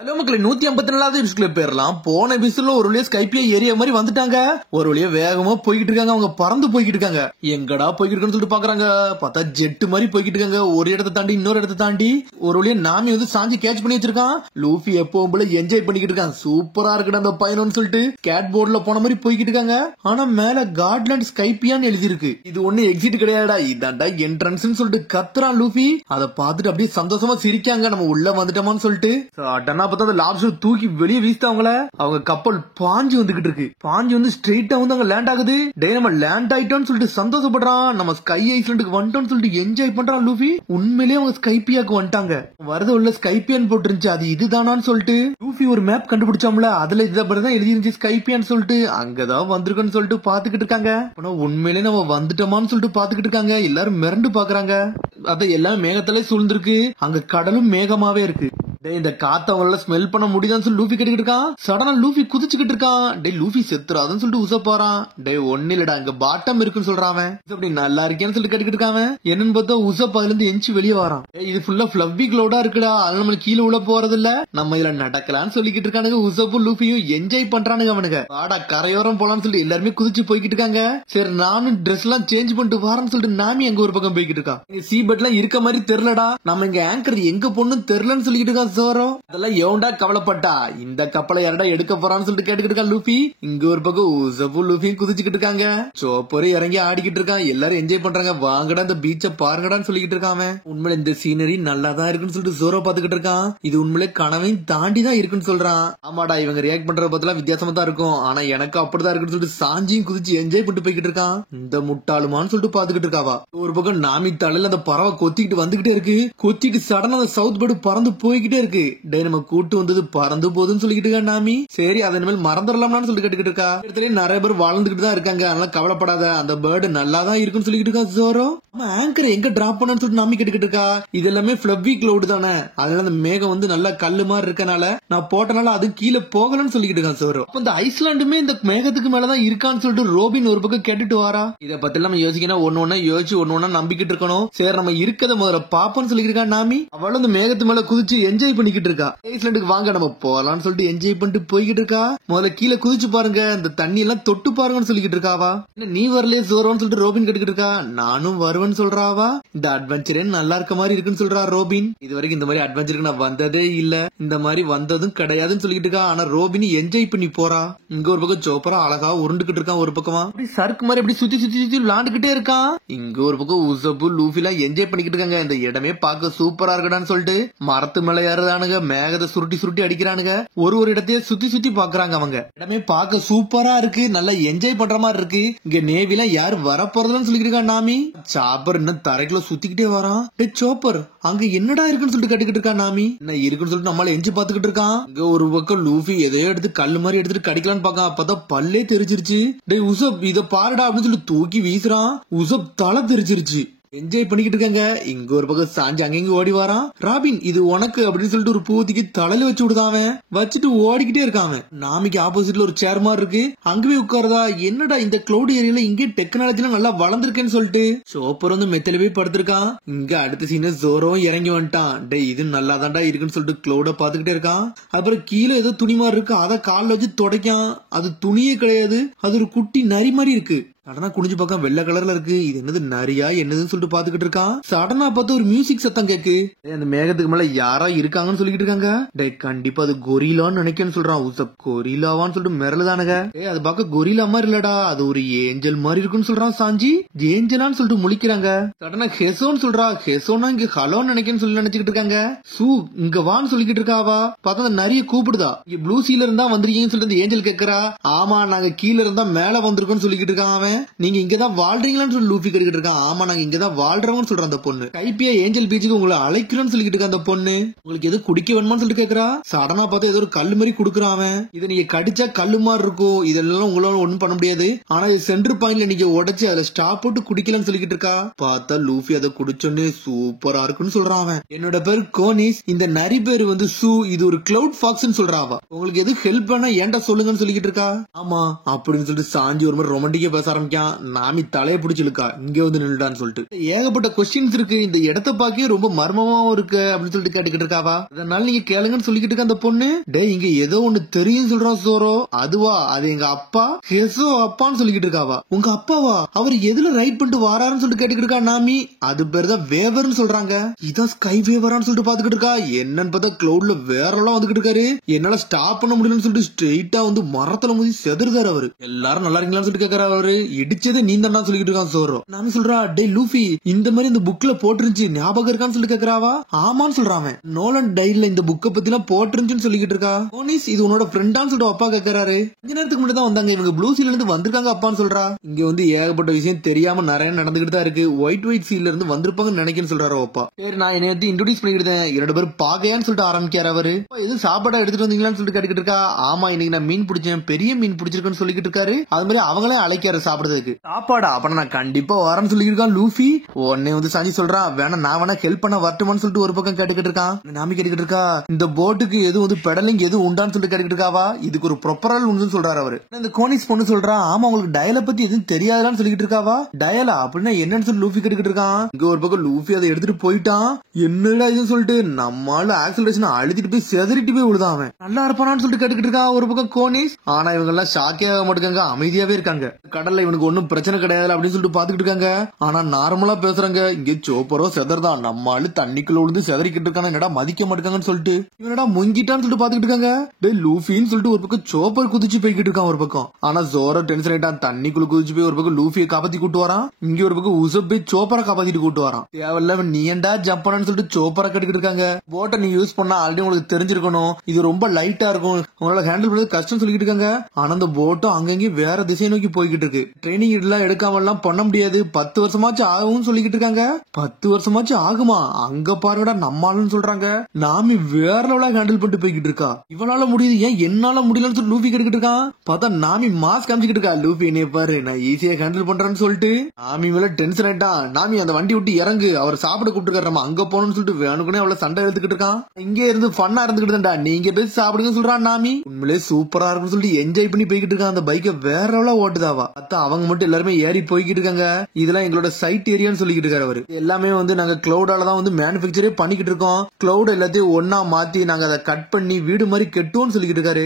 Hello மக்களே, 154வது எபிசோட்ல பேரலாம். போன எபிசோட்ல ஒரு வழியா ஸ்கைப்பியா ஏரியா மாதிரி வந்துட்டாங்க. ஒரு வழியா வேகமா போய்கிட்டு இருக்காங்க. அவங்க பறந்து போய்கிட்டு இருக்காங்க. எங்கடா போய்கிட்டு இருக்குன்னு சொல்லிட்டு பாக்குறாங்க. பார்த்தா ஜெட் மாதிரி போய்கிட்டு இருக்காங்க. ஒரு இடத்தை தாண்டி இன்னொரு இடத்தை தாண்டி ஒரு வழியா நாமி வந்து சாஞ்சி கேட்ச் பண்ணி வச்சிருக்கான். லூஃபி எப்பவும் போல என்ஜாய் பண்ணிக்கிட்டு இருக்கான். சூப்பரா இருக்குடா அந்த பையனு சொல்லிட்டு கேட் போர்ட்ல போன மாதிரி போய்கிட்டு இருக்காங்க. ஆனா மேல காட்லாண்ட் ஸ்கைப்பியான்னு எழுதி இருக்கு. இது ஒண்ணு எக்ஸிட் கிடையாதுடா, இதாண்டா என்ட்ரன்ஸ் சொல்லிட்டு கத்துறான் லூஃபி. அதை பார்த்துட்டு அப்படியே சந்தோஷமா சிரிக்காங்க. நம்ம உள்ள வந்துட்டோமான்னு சொல்லிட்டு லாப்ஸ்டர் தூக்கி வெளியே வீசிட்டாங்கள. அவங்க கப்பல் பாஞ்சு வந்துகிட்டு இருக்கு. பாஞ்சு வந்து ஸ்ட்ரெயிட்டா வந்து அங்க லேண்ட் ஆகுது. டே நம்ம லேண்ட் ஆயிட்டோம்னு சொல்லிட்டு சந்தோஷப்படுறான். நம்ம ஸ்கை ஐஸ்லாண்டுக்கு வந்துட்டோம்னு சொல்லிட்டு என்ஜாய் பண்றான் லூஃபி. உண்மையிலேயே அவங்க ஸ்கைப்பியாக்கு வந்துட்டாங்க. வரது உள்ள ஸ்கைப்பியான் போட்டுருந்துச்சு. அது இதுதானான்னு சொல்லிட்டு லூஃபி ஒரு மேப் கண்டுபிடிச்சாம்ல, அதுல இதான் எழுதி இருந்துச்சு ஸ்கைப்பியான்னு சொல்லிட்டு. அங்கதான் வந்திருக்குன்னு சொல்லிட்டு பாத்துக்கிட்டு இருக்காங்க. ஆனா உண்மையிலேயே நம்ம வந்துட்டோமான்னு சொல்லிட்டு பாத்துக்கிட்டு இருக்காங்க. எல்லாரும் மிரண்டு பாக்குறாங்க. அத எல்லாம் மேகத்திலே சூழ்ந்திருக்கு. அங்க கடலும் மேகமாவே இருக்கு. இந்த காத்த அவங்களால ஸ்மெல் பண்ண முடியுதான்னு சொல்லி லூஃபி கேட்டுக்கிட்டு இருக்கான். சடனா லூஃபி குதிச்சுக்கிட்டு இருக்கான். டே லூஃபி செத்துறாதுன்னு சொல்லிட்டு உசப்பாரான். டே ஒன்னு இல்லடா, அங்க பாட்டம் இருக்குன்னு சொல்றான். அப்படி நல்லா இருக்கேன்னு சொல்லிட்டு கேட்டுக்கிட்டு இருக்கான். என்னன்னு பார்த்தா உசப் அதுல இருந்து எஞ்சி வெளியே வரான். இது ஃபுல்லா ஃபிளப்பி க்ளவுடா இருக்குடா, அதனால நம்ம கீழே உள்ள போறது இல்ல, நம்ம இதுல நடக்கலாம்னு சொல்லிக்கிட்டு இருக்கானுங்க. உசப்பும் லூஃபியும் என்ஜாய் பண்றானுங்க. அவனுங்க வாடா கரையோரம் போலான்னு சொல்லிட்டு எல்லாருமே குதிச்சு போய்கிட்டு இருக்காங்க. சரி நானும் ட்ரெஸ் எல்லாம் சேஞ்ச் பண்ணிட்டு வரேன்னு சொல்லிட்டு நாமி அங்க ஒரு பக்கம் போய்கிட்டு இருக்கா. சீபட் எல்லாம் இருக்க மாதிரி தெரியலடா, நம்ம இங்க ஆங்கர் எங்க பொண்ணு தெரியலன்னு சொல்லிக்கிட்டு இருக்கா. சோரோ அதெல்லாம் எவன்டா கவலைப்பட்டா, இந்த கப்பலை யாரடா எடுக்க போறான்னு சொல்லிட்டு கேட்டுக்கிட்டு இருக்கான் லூஃபி. இங்க ஒரு பக்கம் உசப்பு லூஃபியும் குதிச்சுக்கிட்டு இருக்காங்க. சோப்பரு இறங்கி ஆடிக்கிட்டு இருக்கான். எல்லாரும் என்ஜாய் பண்றாங்க. வாங்கடா இந்த பீச்சை பாருங்கடான்னு சொல்லிக்கிட்டு இருக்காங்க. உண்மையில இந்த சீனரி நல்லா தான் இருக்குன்னு சொல்லிட்டு ஜோரோ பாத்துக்கிட்டு இருக்கான். இது உண்மையிலே கனவையும் தாண்டி தான் இருக்குன்னு சொல்றான். ஆமாடா இவங்க ரியாக்ட் பண்ற பத்திலாம் வித்தியாசமா தான் இருக்கும், ஆனா எனக்கு அப்படிதான் இருக்குன்னு சொல்லிட்டு சாஞ்சியும் குதிச்சு என்ஜாய் பண்ணிட்டு போய்கிட்டு இருக்கான். இந்த முட்டாளுமான்னு சொல்லிட்டு பாத்துக்கிட்டு இருக்காவா. ஒரு பக்கம் நாமி தலையில அந்த பறவை கொத்திக்கிட்டு வந்துகிட்டே இருக்கு. கொத்திட்டு சடனா அந்த சவுத் பேர்டு பறந்து போய்கிட்டே இருக்கு. டே நம்ம கூட்டு வந்தது பறந்து போகுதுன்னு சொல்லிக்கிட்டு இருக்கா நாமி. சரி அதன் மேல் மறந்துடலாம்னு சொல்லிட்டு கேட்டுக்கிட்டு இருக்கா. இடத்துல நிறைய பேர் வாழ்ந்துகிட்டு தான் இருக்காங்க, அதனால கவலைப்படாத, அந்த பேர்டு நல்லா தான் இருக்குன்னு சொல்லிக்கிட்டு இருக்கா ஜோரோ. ஆங்கர் எங்க டிராப் பண்ணு சொல்லிட்டு நாமி கேட்டுக்கிட்டு இருக்கா. இது எல்லாமே ஃபிளப்பி க்ளவுட் தானே, அதனால அந்த மேகம் வந்து நல்லா கல்லு மாதிரி இருக்கனால நான் போட்டனால அது கீழே போகலன்னு சொல்லிக்கிட்டு இருக்கா ஜோரோ. இந்த ஐஸ்லாண்டுமே இந்த மேகத்துக்கு மேலதான் இருக்கான்னு சொல்லிட்டு ரோபின் ஒரு பக்கம் கேட்டுட்டு வாரா. இதை பத்தி நம்ம யோசிக்கணும், ஒன்னு யோசிச்சு ஒன்னு நம்பிக்கிட்டு இருக்கணும். சரி நம்ம இருக்கிறத முதல்ல பாப்போம்னு சொல்லிக்கிட்டு இருக்கா நாமி. அவளும் இந்த மேகத்து மேல குதிச்சு என்ஜாய் பண்ணிக்கிட்டு இருக்கா. ஐஸ்லாண்டுக்கு வாங்க நம்ம போலாம்னு சொல்லிட்டு என்ஜாய் பண்ணிட்டு போய்கிட்டு இருக்கா. முதல்ல கீழே குதிச்சு பாருங்க, இந்த தண்ணி எல்லாம் தொட்டு பாருங்கன்னு சொல்லிக்கிட்டு இருக்காவா. நீ வரலையே ஜோரோன்னு சொல்லிட்டு ரோபின் கேட்டுக்கிட்டு இருக்கா. நானும் வருவேன்னு சொல்றாவா. இந்த அட்வென்ச்சரே நல்லா இருக்க மாதிரி இருக்குன்னு சொல்றா ரோபின். இது வரைக்கும் இந்த மாதிரி அட்வென்ச்சருக்கு நான் வந்ததே இல்ல, இந்த மாதிரி வந்ததும் கிடையாதுன்னு சொல்லிக்கிட்டு இருக்கா. ஆனா ரோபின் என்ஜாய் பண்ணி போறா. இங்க ஒரு பக்கம் சோப்பரா அழகா உருண்டுகிட்டு இருக்கான். ஒரு பக்கமா அப்படி சர்க்கு மாதிரி அப்படி சுத்தி சுத்தி சுத்தி விளாண்டுகிட்டே இருக்கான். இங்க ஒரு பக்கம் உசப்பு லூஃபி எல்லாம் என்ஜாய் பண்ணிக்கிட்டு இருக்காங்க. இந்த இடமே பார்க்க சூப்பரா இருக்கடான்னு சொல்லிட்டு மரத்து மேல ஏறுதானுங்க. மேகத்தை சுருட்டி சுருட்டி அடிக்கிறானுங்க. ஒரு இடத்தையே சுத்தி சுத்தி பாக்குறாங்க. அவங்க இடமே பார்க்க சூப்பரா இருக்கு, நல்லா என்ஜாய் பண்ற மாதிரி இருக்கு. இங்க நேவில யாரு வரப்போறதுன்னு சொல்லிட்டு இருக்கா நாமி. சாப்பர் இன்னும் தரைக்குள்ள சுத்திக்கிட்டே வரான். சோப்பர் அங்க என்னடா இருக்குன்னு சொல்லிட்டு கேட்டுக்கிட்டு இருக்கா நாமி. என்ன இருக்குன்னு சொல்லிட்டு நம்மளால எஞ்சி பாத்துக்கிட்டு இருக்கான். இங்க ஒரு பக்கம் லூஃபி எதையோ எடுத்து கல்லு மாதிரி எடுத்துட்டு கடிக்கலான்னு பாக்க, அப்பதான் பல்லே தெரிச்சிருச்சு. டே உசப் இத பாருடா அப்படின்னு சொல்லி தூக்கி வீசுறான். உசப் தலை தெரிச்சிருச்சு. என்ஜாய் பண்ணிக்கிட்டு இருக்காங்க. இங்க ஒரு பக்கம் சாஞ்சு அங்க ஓடி வரான். ராபின் இது உனக்கு அப்படின்னு சொல்லிட்டு ஒரு பூத்திக்கு தலையில வச்சு விடுதாவ, வச்சுட்டு ஓடிக்கிட்டே இருக்காங்க. நாமிக்கு ஆப்போசிட்ல ஒரு சேர் மாதிரி இருக்கு, அங்கவே உட்காருதா. என்னடா இந்த கிளவுட் ஏரியால இங்கே டெக்னாலஜி நல்லா வளர்ந்துருக்கேன்னு சொல்லிட்டு சோப்பர் வந்து மெத்தலவே படுத்திருக்கான். இங்க அடுத்த சீன ஜோரோ இறங்கி வந்துட்டான். டே இது நல்லா தாண்டா இருக்குன்னு சொல்லிட்டு கிளவுட பாத்துக்கிட்டே இருக்கான். அப்புறம் கீழே ஏதோ துணி மாதிரி இருக்கு, அதை காலில் வச்சு துடைக்கான். அது துணியே கிடையாது, அது ஒரு குட்டி நரி மாதிரி இருக்கு. சடனா குனிஞ்சு பக்கம் வெள்ளை கலர்ல இருக்கு. இது என்னது நரியா என்னதுன்னு சொல்லிட்டு பாத்துக்கிட்டு இருக்கான். சடனா பார்த்து ஒரு மியூசிக் சத்தம் கேக்கு. அந்த மேகத்துக்கு மேல யாரா இருக்காங்கன்னு சொல்லிக்கிட்டு இருக்காங்க. டே கண்டிப்பா அது கொரிலான்னு நினைக்கன்னு சொல்றான். உசப் கொரிலாவான்னு சொல்லிட்டு மிரளுதானுங்க. அது பார்க்க கொரிலா மாதிரி இல்லடா, அது ஒரு ஏஞ்சல் மாதிரி இருக்குன்னு சொல்றான் சாஞ்சி. ஏஞ்சலான்னு சொல்லிட்டு முழிக்கிறாங்க. சடனா ஹெசோன்னு சொல்றா. ஹெசோனா இங்க ஹலோன்னு நினைக்கன்னு சொல்லி நினைச்சுக்கிட்டு இருக்காங்க. சூ இங்க வான்னு சொல்லிக்கிட்டு இருக்காவா. பார்த்தா அந்த நரிய கூப்பிடுதா. இங்க ப்ளூ சீல இருந்தா வந்திருக்கீங்கன்னு சொல்லிட்டு ஏஞ்சல் கேக்குறா. ஆமா நாங்க கீழே இருந்தா மேல வந்திருக்கோம்னு சொல்லிக்கிட்டு இருக்கான். நீங்க இங்கதான் வாழ்றீங்களான்னு சொல்லி லூஃபி கேட்டுக்கிட்டு இருக்கான். ஆமா நாங்க இங்கதான் வாழ்றோம்னு சொல்ற அந்த பொண்ணு. கைப்பியா ஏஞ்சல் பீச்சுக்கு உங்களை அழைக்கிறோம்னு சொல்லிக்கிட்டு இருக்க அந்த பொண்ணு. உங்களுக்கு எது குடிக்க வேணுமான்னு சொல்லிட்டு கேக்குறா. சடனா பார்த்து ஏதோ ஒரு கல்லு மாதிரி குடுக்குறான். இதை நீங்க கடிச்சா கல்லு மாதிரி இருக்கும், இதெல்லாம் உங்களால ஒண்ணும் பண்ண முடியாது, ஆனா இது சென்டர் பாயிண்ட்ல நீங்க உடைச்சு அதுல ஸ்டாப் போட்டு குடிக்கலாம்னு சொல்லிக்கிட்டு இருக்கா. பார்த்தா லூஃபி அதை குடிச்சோன்னே சூப்பரா இருக்குன்னு சொல்றான். என்னோட பேரு கோனிஸ், இந்த நரி பேரு வந்து சூ, இது ஒரு கிளவுட் ஃபாக்ஸ்னு சொல்றாவா. உங்களுக்கு எது ஹெல்ப் பண்ணா ஏன்டா சொல்லுங்கன்னு சொல்லிக்கிட்டு இருக்கா. ஆமா அப்படின்னு சொல்லிட்டு சாஞ்சி ஒரு மாதிரி ரொமான்டிக்கா பேச ஆரம்பிச்சு ஆரம்பிக்கான். நாமி தலையை பிடிச்சிருக்கா இங்க வந்து நின்றுடான்னு சொல்லிட்டு ஏகப்பட்ட கொஸ்டின்ஸ் இருக்கு. இந்த இடத்த பாக்கவே ரொம்ப மர்மமாவும் இருக்கு அப்படின்னு சொல்லிட்டு கேட்டுக்கிட்டு இருக்காவா. அதனால நீங்க கேளுங்கன்னு சொல்லிக்கிட்டு இருக்க அந்த பொண்ணு. டே இங்க ஏதோ ஒண்ணு தெரியும் சொல்றான் சோரோ. அதுவா அது எங்க அப்பா ஹெசோ அப்பான்னு சொல்லிக்கிட்டு இருக்காவா. உங்க அப்பாவா அவர் எதுல ரைட் பண்ணிட்டு வாராருன்னு சொல்லிட்டு கேட்டுக்கிட்டு இருக்கா நாமி. அது பேர் தான் வேவர்னு சொல்றாங்க. இதான் ஸ்கை வேவரான்னு சொல்லிட்டு பாத்துக்கிட்டு இருக்கா. என்னன்னு பார்த்தா கிளவுட்ல வேற எல்லாம் வந்துகிட்டு இருக்காரு. என்னால ஸ்டாப் பண்ண முடியலன்னு சொல்லிட்டு ஸ்ட்ரெயிட்டா வந்து மரத்துல மோதி செதறுதாரு அவரு. எல்லாரும் நல்லா இருக்கீங்களான்னு சொல்லிட்டு கேட்கறாரு. அவரு இடிச்சதே நீ தான் சொல்லிக்கிட்டு இருக்கான் சோரோ. நாமி சொல்றா டே லூஃபி இந்த மாதிரி இந்த புக்ல போட்டுருந்துச்சு ஞாபகம் இருக்கான்னு சொல்லிட்டு கேக்குறாவா. ஆமான்னு சொல்றான். நோலன் டைரியில இந்த புக்க பத்தி எல்லாம் போட்டுருந்துச்சுன்னு சொல்லிக்கிட்டு இருக்கா. கோனிஸ் இது உன்னோட ஃப்ரெண்டான்னு சொல்லிட்டு அப்பா கேட்கறாரு. கொஞ்ச நேரத்துக்கு முன்னாடி தான் வந்தாங்க இவங்க ப்ளூ சீல இருந்து வந்திருக்காங்க அப்பான்னு சொல்றா. இங்க வந்து ஏகப்பட்ட விஷயம் தெரியாம நிறைய நடந்துகிட்டு தான் இருக்கு. ஒயிட் சீல இருந்து வந்திருப்பாங்கன்னு நினைக்கிறேன்னு சொல்றாரு அப்பா. சரி நான் என்னை வந்து இன்ட்ரோடியூஸ் பண்ணிக்கிட்டேன். 2 பேரும் பாகையான்னு சொல்லிட்டு ஆரம்பிக்காரு அவரு. எது சாப்பாடா எடுத்துட்டு வந்தீங்களான்னு சொல்லிட்டு கேட்டுக்கிட்டு இருக்கா. ஆமா இன்னைக்கு நான் மீன் பிடிச்சேன் பெரிய மீன் பிடிச்சிருக்குன்னு சொல்லிக்கிட்டு இருக்காரு. அது மாதிரி அவங்களே அழைக்காரு சாப்பிடுறதுக்கு. சாப்பாடா அப்ப நான் கண்டிப்பா வரேன்னு சொல்லிட்டு இருக்கான் லூஃபி. உடனே வந்து சாஞ்சி சொல்றான் வேணா நான் வேணா ஹெல்ப் பண்ண வரட்டுமான்னு சொல்லிட்டு ஒரு பக்கம் கேட்டுக்கிட்டு இருக்கான். நாமி கேட்டுக்கிட்டு இருக்கா இந்த போட்டுக்கு எதுவும் வந்து பெடலிங் எதுவும் உண்டான்னு சொல்லிட்டு கேட்டுக்கிட்டு இருக்காவா. இதுக்கு ஒரு ப்ரொப்பரல் உண்டுன்னு சொல்றாரு அவரு. இந்த கோனிஸ் பொண்ணு சொல்றா ஆமா உங்களுக்கு டயலை பத்தி எதுவும் தெரியாதான்னு சொல்லிக்கிட்டு இருக்காவா. டயலா அப்படின்னா என்னன்னு சொல்லி லூஃபி கேட்டுக்கிட்டு இருக்கான். இங்க ஒரு பக்கம் லூஃபி அதை எடுத்துட்டு போயிட்டான். என்னடா இதுன்னு சொல்லிட்டு நம்மால ஆக்சலரேஷன் அழுத்திட்டு போய் செதறிட்டு போய் விழுதான். அவன் நல்லா இருப்பானான்னு சொல்லிட்டு கேட்டுக்கிட்டு இருக்கா ஒரு பக்கம் கோனிஸ். ஆனா இவங்க எல்லாம் ஷாக்கே ஆக மாட்டேங்க அமைதியாவே இருக்காங்க. கடல்ல இவனுக்கு ஒன்னும் பிரச்சனை கிடையாது அப்படின்னு சொல்லிட்டு பாத்துக்கிட்டு இருக்காங்க. ஆனா நார்மலா பேசுறாங்க. இங்க சோப்பரோ செதர்தான் நம்மால தண்ணிக்குள்ள விழுந்து செதறிக்கிட்டு இருக்காங்க. என்னடா மதிக்க மாட்டேங்கான்னு சொல்லிட்டு இவனடா முங்கிட்டான்னு சொல்லிட்டு பாத்துக்கிட்டு இருக்காங்க. டேய் லூஃபின்னு சொல்லிட்டு ஒரு பக்கம் சோப்பர் குதிச்சு போய்கிட்டு இருக்கான் ஒரு பக்கம். ஆனா ஜோரோ டென்ஷன் ஆயிட்டான். தண்ணிக்குள்ள குதிச்சு போய் ஒரு பக்கம் லூஃபியை காப்பாத்தி கூட்டு வரான். இங்க ஒரு பக்கம் உசப் போய் சோப்பரை காப்பாத்திட்டு கூட்டு வரான். தேவையில்ல நீ ஏன்டா ஜம்ப் பண்ணு சொல்லிட்டு சோப்பரை கட்டிக்கிட்டு இருக்காங்க. போட்டை நீ யூஸ் பண்ணா ஆல்ரெடி உங்களுக்கு தெரிஞ்சிருக்கணும். இது ரொம்ப லைட்டா இருக்கும் உங்களால ஹேண்டில் பண்ணது கஷ்டம் சொல்லிட்டு இருக்காங்க. ஆனா அந்த போட்டும் அங்கேயும் வேற திசை நோக்கி போய்கிட்டு இருக்கு. ட்ரைனிங் எல்லாம் எடுக்காம எல்லாம் பண்ண முடியாது. 10 வருஷமாச்சும் ஆகும்னு சொல்லிக்கிட்டு இருக்காங்க. 10 வருஷமாச்சும் ஆகுமா அங்க பாருங்கடா நம்மாலும் சொல்றாங்க. நாமி வேற லெவலா ஹேண்டில் பண்ணிட்டு போய்கிட்டு இருக்கா. இவனால முடியுது ஏன் என்னால முடியலன்னு சொல்லி லூஃபி கேட்டுக்கிட்டு இருக்கான். பார்த்தா நாமி மாஸ்க் காமிச்சிக்கிட்டு இருக்கா. லூஃபி என்னைய பாரு நான் ஈஸியா ஹேண்டில் பண்றேன்னு சொல்லிட்டு நாமி மேல டென்ஷன் ஆயிட்டான். நாமி அந்த வண்டி விட்டு இறங்கு அவர் சாப்பிட கூப்பிட்டு நம்ம அங்க போகணும்னு சொல்லிட்டு வேணுக்குனே அவளை சண்டை எடுத்துக்கிட்டு இருக்கான். இங்க இருந்து ஃபன்னா இருந்துகிட்டு நீங்க பேசி சாப்பிடுங்க சொல்றான் நாமி. உண்மையிலே சூப்பரா இருக்குன்னு சொல்லிட்டு என்ஜாய் பண்ணி போய்கிட்டு இருக்கான். அந்த பைக்கை வேற லெவலா ஓட்டுதாவா. அவங்க மட்டும் எல்லாருமே ஏறி போய்கிட்டு இருக்காங்க. இதெல்லாம் எங்களோட சைட் ஏரியான்னு சொல்லிக்கிட்டு இருக்காரு அவரு. எல்லாமே வந்து நாங்க கிளவுடால தான் வந்து மேனுபேக்சரே பண்ணிக்கிட்டு இருக்கோம். கிளவுட் எல்லாத்தையும் ஒன்னா மாத்தி நாங்க அதை கட் பண்ணி வீடு மாதிரி கெட்டுவோம்னு சொல்லிக்கிட்டு இருக்காரு.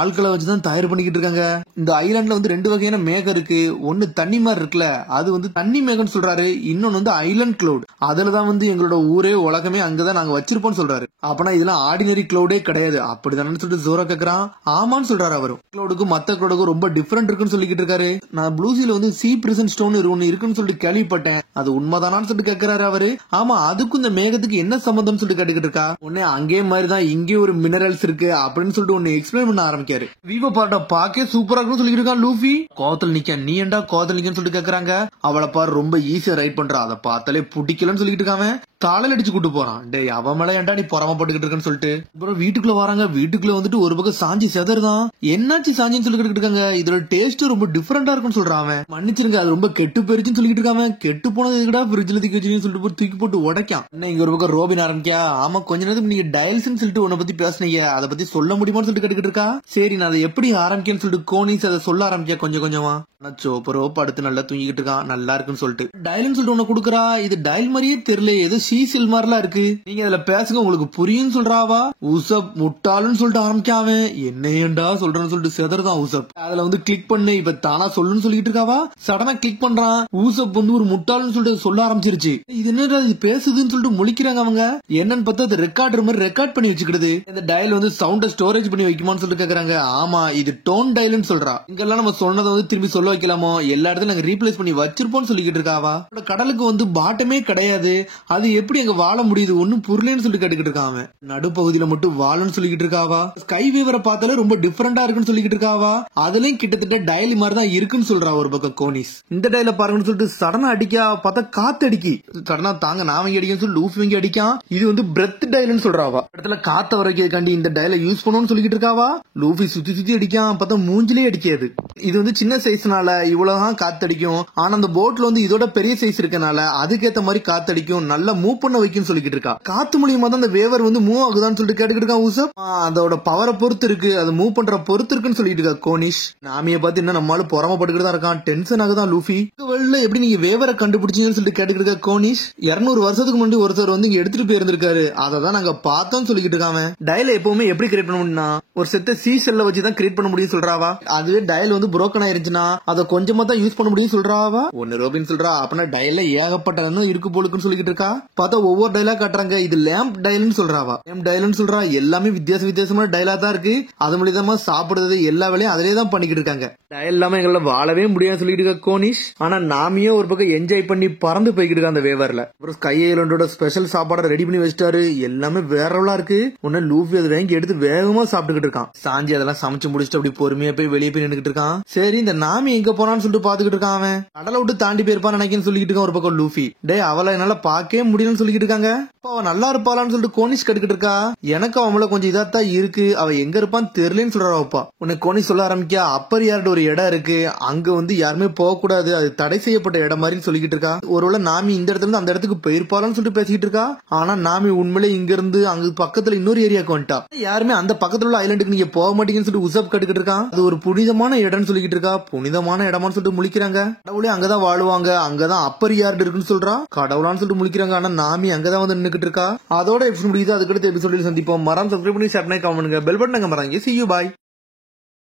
ஆட்களை வச்சுதான் தயார் பண்ணிக்கிட்டு இருக்காங்க. இந்த ஐலாண்ட்ல வந்து 2 வகையான மேகம் இருக்கு. ஒன்னு தண்ணி மாதிரி இருக்குல்ல அது வந்து தண்ணி மேகம்னு சொல்றாரு. இன்னொன்னு வந்து ஐலாண்ட் கிளவுட். அதுலதான் வந்து எங்களோட ஊரே உலகமே அங்கதான் நாங்க வச்சிருப்போம்னு சொல்றாரு. அப்பனா இதெல்லாம் ஆர்டினரி கிளவுடே கிடையாது அப்படிதானு சொல்லிட்டு ஜோரா கேக்குறான். ஆமான்னு சொல்றாரு அவரு. கிளவுடுக்கும் மத்த கிளவுடுக்கும் ரொம்ப டிஃபரெண்ட் இருக்குன்னு சொல்லிக்கிட்டு இருக்காரு. நான் ப்ளூசில வந்து சி பிரசன்ட் ஸ்டோன் ஒன்னு இருக்குன்னு சொல்லிட்டு கேள்விப்பட்டேன். அது உண்மைதானான்னு சொல்லிட்டு கேக்குறாரு அவரு. ஆமா அதுக்கும் இந்த மேகத்துக்கு என்ன சம்பந்தம் சொல்லிட்டு கேட்டுக்கிட்டு இருக்கா. உடனே அங்கே மாதிரிதான் இங்கே ஒரு மினரல்ஸ் இருக்கு அப்படின்னு சொல்லிட்டு ஒன்னு எக்ஸ்பிளைன் பண்ண ஆரம்பிக்காரு. விவோ பாட்ட பாக்க சூப்பரா இருக்குன்னு சொல்லிட்டு இருக்கான் லூஃபி. கோத்தல் நிக்க நீ ஏண்டா கோத்தல் நிக்கன்னு சொல்லிட்டு கேக்குறாங்க. அவளை பாரு ரொம்ப ஈஸியா ரைட் பண்றா. அதை பார்த்தாலே பிடிக்கலன்னு சொல்லிட்டு இருக்காங்க. தாளையில அடிச்சு கூட்டு போறான். டே அவன் மேல ஏன்டா நீ பொறாமப்பட்டுக்கிட்டு இருக்கன்னு சொல்லிட்டு அப்புறம் வீட்டுக்குள்ள வராங்க. வீட்டுக்குள்ள வந்துட்டு ஒரு பக்கம் சாஞ்சி செதறுதான். என்னாச்சு சாஞ்சின்னு சொல்லிட்டு இருக்காங்க. இதோட டேஸ்ட் ரொம்ப டிஃபரெண்டா இருக்குன்னு சொல்றான். மன்னிச்சிருங்க அது ரொம்ப கெட்டு போயிருச்சுன்னு சொல்லிட்டு இருக்காங்க. கெட்டு போனது எதுக்குடா ஃப்ரிட்ஜ்ல தூக்கி வச்சுன்னு சொல்லிட்டு தூக்கி போட்டு உடைக்கான். இங்க ஒரு பக்கம் ரோபின் ஆரம்பிக்கா. ஆமா கொஞ்ச நேரத்துக்கு நீங்க டயல்ஸ்ன்னு சொல்லிட்டு உன்னை பத்தி பேசுனீங்க. அதை பத்தி சொல்ல முடியுமான்னு சொல்லிட்டு கேட்டுக்கிட்டு இருக்கா. சரி நான் அதை எப்படி ஆரம்பிக்கன்னு சொல்லிட்டு கோனிஸ் அதை சொல்ல ஆரம்பிக்கா கொஞ்சம் கொஞ்சமா. சோப்பரோ படுத்து நல்லா தூங்கிட்டு இருக்கான். நல்லா இருக்குன்னு சொல்லிட்டு டயல்னு சொல்லிட்டு உன்ன குடுக்கறா. இது டயல் மாதிரியே தெரியல ஏதோ சீசில் மாதிரிலாம் இருக்கு. நீங்க அதுல பேசுங்க உங்களுக்கு புரியும் சொல்றாவா. உசப் முட்டாளுன்னு சொல்லிட்டு ஆரம்பிக்காம என்ன ஏண்டா சொல்றேன்னு சொல்லிட்டு செதறதான் உசப். அதுல வந்து கிளிக் பண்ணு இப்ப தானா சொல்லுன்னு சொல்லிட்டு இருக்காவா. சடனா கிளிக் பண்றான். உசப் வந்து ஒரு முட்டாள்னு சொல்லிட்டு சொல்ல ஆரம்பிச்சிருச்சு. இது என்னடா இது பேசுதுன்னு சொல்லிட்டு முழிக்கிறாங்க அவங்க. என்னன்னு பார்த்தா அது ரெக்கார்டர் மாதிரி ரெக்கார்ட் பண்ணி வச்சுக்கிடுது. இந்த டயல் வந்து சவுண்ட ஸ்டோரேஜ் பண்ணி வைக்குமான்னு சொல்லிட்டு கேக்குறாங்க. ஆமா இது டோன் டயல்னு சொல்றா. இங்கெல்லாம் நம்ம சொன்னதை வந்து திரும்பி சொல்ல வைக்கலாமோ எல்லா இடத்துல நாங்க ரீப்ளேஸ் பண்ணி வச்சிருப்போம்னு சொல்லிக்கிட்டு இருக்காவா. கடலுக்கு வந்து பாட்டமே கிடையாது. அது எப்படி அங்க வாழ முடியுது ஒன்னும் புரியலன்னு சொல்லிட்டு கேட்டுக்கிட்டு இருக்காங்க. நடுப்பகுதியில மட்டும் வாழன்னு சொல்லிக்கிட்டு இருக்காவா. ஸ்கை வீவரை பார்த்தாலே ரொம்ப டிஃபரெண்டா இருக்குன்னு சொல்லிக்கிட்டு இருக்காவா. அதுலயும் கிட்டத்தட்ட டயல் மாதிரி தான் இருக்குன்னு சொல்றா ஒரு பக்கம் கோனிஸ். இந்த டயல பாருங்கன்னு சொல்லிட்டு சடனா அடிக்கா. பார்த்தா காத்து அடிக்கி. சடனா தாங்க நான் வாங்கி அடிக்கன்னு சொல்லி லூஃப் வாங்கி அடிக்கான். இது வந்து பிரெத் டயல்னு சொல்றாவா. இடத்துல காத்த வரைக்காண்டி இந்த டயலை யூஸ் பண்ணணும்னு சொல்லிக்கிட்டு இருக்காவா. லூஃபி சுத்தி சுத்தி அடிக்கான். பார்த்தா மூஞ்சிலே அடிக்காது. இது வந்து சின்ன சைஸ்னால இருக்கனால இவ்வளவுதான் காத்தடிக்கும். ஆனா அந்த போட்ல வந்து இதோட பெரிய சைஸ் இருக்கனால அதுக்கேத்த மாதிரி காத்தடிக்கும், நல்லா மூவ் பண்ண வைக்கும் சொல்லிக்கிட்டு இருக்கா. காத்து மூலியமா தான் அந்த வேவர் வந்து மூவ் ஆகுதான்னு சொல்லிட்டு கேட்டுக்கிட்டு இருக்கான் உசப். அதோட பவரை பொறுத்து இருக்கு, அது மூவ் பண்ற பொறுத்து இருக்குன்னு சொல்லிட்டு இருக்கா கோனிஷ். நாமிய பார்த்து இன்னும் நம்மளால பொறாமப்பட்டுக்கிட்டு தான் இருக்கான். டென்ஷன் ஆகுதான் லூஃபி. வெளில எப்படி நீங்க வேவரை கண்டுபிடிச்சீங்கன்னு சொல்லிட்டு கேட்டுக்கிட்டு இருக்கா கோனிஷ். 200 வருஷத்துக்கு முன்னாடி ஒருத்தர் வந்து இங்க எடுத்துட்டு போயிருந்திருக்காரு, அதை தான் நாங்க பார்த்தோம் சொல்லிக்கிட்டு இருக்காங்க. டயல் எப்பவுமே எப்படி கிரியேட் பண்ண முடியும்னா ஒரு செத்த சி செல்ல வச்சு தான் கிரியேட் பண்ண முடியும் சொல்றாவா. அதுவே டயல் வந்து புரோக்கன் ஆயிருச்சுன்னா அதை கொஞ்சமா தான் யூஸ் பண்ண முடியும் சொல்றாவா. ஒன்னு ரோபின் சொல்றா, அப்படின்னா டயல்ல ஏகப்பட்ட இருக்கு போலுக்குன்னு சொல்லிக்கிட்டு இருக்கா. பார்த்தா ஒவ்வொரு டயலா காட்டுறாங்க, இது லேம்ப் டயல்னு சொல்றாவா. லேம்ப் டயல்னு சொல்றா, எல்லாமே வித்தியாசமான டயலா தான் இருக்கு. அது மூலியமா சாப்பிடுறது எல்லா வேலையும் அதிலே தான் பண்ணிக்கிட்டு இருக்காங்க. டயல் இல்லாம எங்களால வாழவே முடியாது சொல்லிட்டு இருக்க கோனிஷ். ஆனா நாமியே ஒரு பக்கம் என்ஜாய் பண்ணி பறந்து போய்கிட்டு இருக்க அந்த வேவர்ல. அப்புறம் ஸ்கை ஐலண்டோட ஸ்பெஷல் சாப்பாடை ரெடி பண்ணி வச்சிட்டாரு, எல்லாமே வேறவளா இருக்கு. உடனே லூஃபி அதை வாங்கி எடுத்து வேகமா சாப்பிட்டுக்கிட்டு இருக்கான். சாஞ்சி அதெல்லாம் சமைச்சு முடிச்சுட்டு அப்படி பொறுமையா போய் வெளியே போய் நின்னுட்டு இருக்கான். சரி இந்த நாமி எங்க போனான்னு சொல்லிட்டு பாத்துக்கிட்டு இருக்கான். அவன் கடலை விட்டு தாண்டி போயிருப்பான்னு நினைக்கிறேன்னு சொல்லிட்டு இருக்கான் ஒரு பக்கம் லூஃபி. டே அவளை என்னால பாக்கவே முடியலன்னு சொல்லிட்டு இருக்காங்க. அவ நல்லா இருப்பாளான்னு சொல்லிட்டு கோனிஷ் கட்டுக்கிட்டு இருக்கா. எனக்கு அவள கொஞ்சம் இதாத்தான் இருக்கு, அவ எங்க இருப்பான்னு தெரியலன்னு சொல்றாப்பா. உன்னை கோனிஷ் சொல்ல ஆரம்பிக்கா, அப்பர் யார்டு ஒரு இடம் இருக்கு, அங்க வந்து யாருமே போக கூடாது, அது தடை செய்யப்பட்ட இடம் மாதிரி சொல்லிக்கிட்டு இருக்கா. ஒருவேளை நாமி இந்த இடத்துல இருந்து அந்த இடத்துக்கு போயிருப்பாளான்னு சொல்லிட்டு பேசிக்கிட்டு இருக்கா. ஆனா நாமி உண்மையிலே இங்க இருந்து அங்க பக்கத்துல இன்னொரு ஏரியாவுக்கு வந்துட்டா. யாருமே அந்த பக்கத்துல உள்ள ஐலண்டுக்கு நீங்க போக மாட்டீங்கன்னு சொல்லிட்டு உசப் கட்டுக்கிட்டு இருக்கான். அது ஒரு புனிதமான இடம்னு சொல்லிக்கிட்டு இருக்கா. புனிதமான இடமான்னு சொல்லிட்டு முழிக்கிறாங்க. கடவுளே அங்கதான் வாழுவாங்க, அங்கதான் அப்பர் யார்டு இருக்குன்னு சொல்றா. கடவுளான்னு சொல்லிட்டு முழிக்கிறாங்க. ஆனா நாமி அங்கதான் வந்து நின்னுக்கிட்டு இருக்கா. அதோட எபிசோட் முடியுது. அதுக்கடுத்து எபிசோடில் சந்திப்போம். மரம் சப்ஸ்கிரைப் பண்ணி ஷேர் பண்ணி கமெண்ட் பண்ணுங்க. பெல் பட்டன் மறங்க. See you, bye.